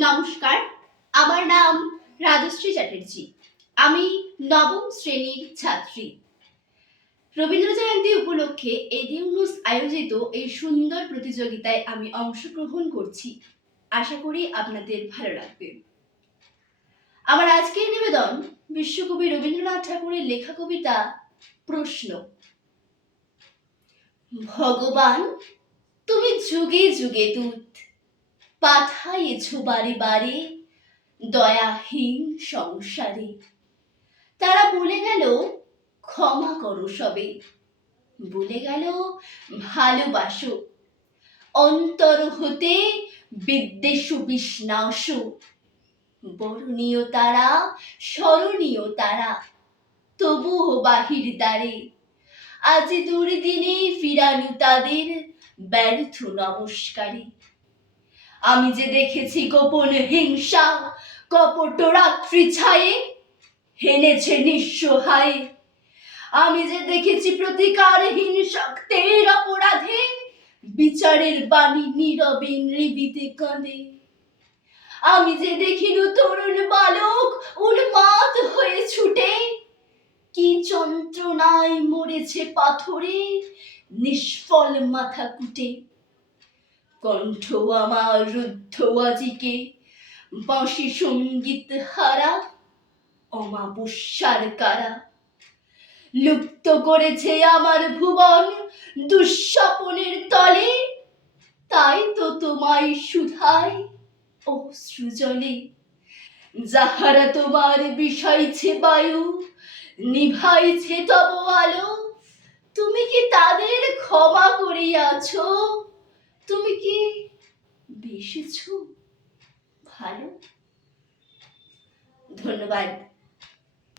নমস্কার, আমার নাম রাজশ্রী চ্যাটার্জি। আমি নবম শ্রেণীর ছাত্রী। রবীন্দ্র জয়ন্তী উপলক্ষে এডি নিউজ আয়োজিত এই সুন্দর প্রতিযোগিতায় আমি অংশগ্রহণ করছি। আশা করি আপনাদের ভালো লাগবে। আমার আজকের নিবেদন বিশ্বকবি রবীন্দ্রনাথ ঠাকুরের লেখা কবিতা প্রশ্ন। ভগবান, তুমি যুগে যুগে দূত পাঠাইয়েছ বারে বারে দয়াহীন সংসারে। তারা বলে গেল ক্ষমা করো সবে, বলে গেল ভালোবাসো, অন্তর হতে বিদ্বেষ বিষ্ণাস। বরণীয় তারা, স্মরণীয় তারা, তবুও বাহির দ্বারে আজ দুর্দিনে ফিরানু তাদের ব্যর্থ নমস্কারে। আমি যে দেখেছি গোপন হিংসা কপট রাত্রি ছায়ে হেনেছে নিঃসহায়। আমি যে দেখেছি প্রতিকারহীন শক্তের অপরাধে বিচারের বাণী নীরবে নির্বিতে কাঁদে। আমি যে দেখিনু তরুণ বালক উন্মাদ হয়ে ছুটে কি যন্ত্রণায় মরেছে পাথরে নিষ্ফল মাথা কুটে। কণ্ঠ আমার রুদ্ধ আজিকে বাঁশি সঙ্গীত হারা অমাবস্যার কারা। লুপ্ত করেছে আমার ভুবন দুঃস্বপনের তলে, তাই তো তোমায় শুধাই অশ্রুজলে। যাহারা তোমার বিষাইছে বায়ু নিভাইছে তব আলো, তুমি কি তাদের ক্ষমা করিয়াছ? তুমি কি বেসেছ ভালো? ধন্যবাদ।